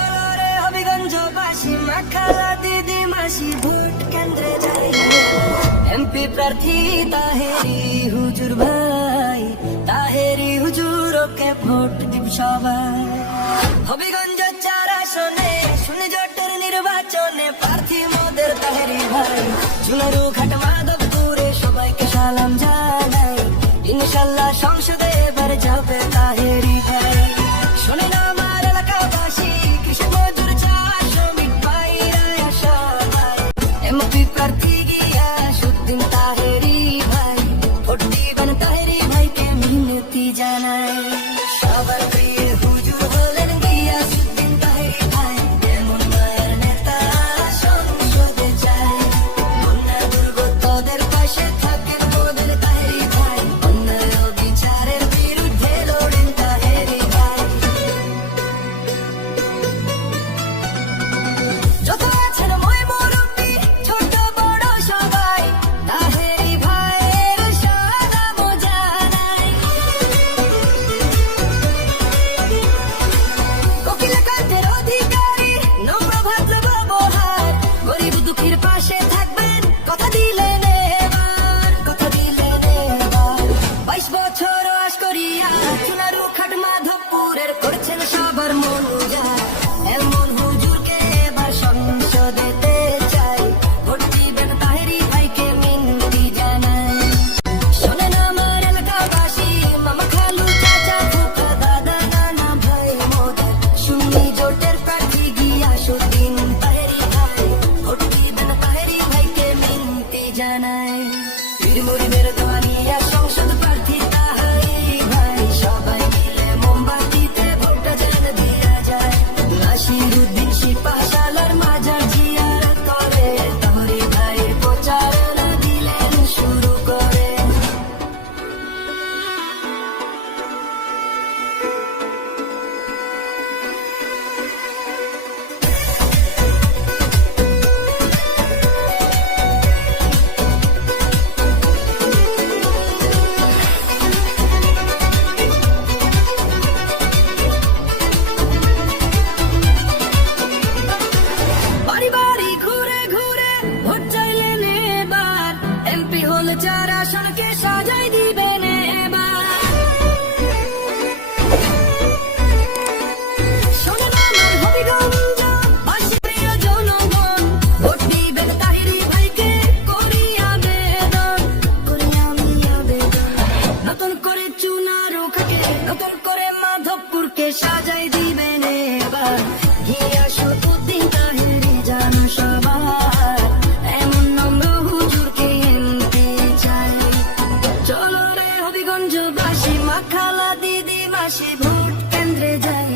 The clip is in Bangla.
বলো রে হবিগঞ্জবাসী, মাখালা দিদি মাসি, ভোট কেন্দ্রে যাই। এমপি প্রার্থী তাহেরি হুজুর ভাই, তাহেরি হুজুর, ওকে ভোট দিব সবাই। হবিগঞ্জ চার আসনে শুনে জোটের নির্বাচনে প্রার্থী মোদের তাহেরি ভাই। ঝুলারু ঘাট সবাইকে সালাম জানাই। ইনশাল্লাহ সংসদে জানাই। সবার প্রিয় morir, pero te নতুন করে মাধবপুরকে সাজাই দিবেন এবার। ঘিয়া শুধু তাহেরি জানো সবার এমন নম্র হুজুরকে এনতে চাই। চলো রে হবিগঞ্জবাসী, মাখালা দিদি মাসি ভোট কেন্দ্রে যায়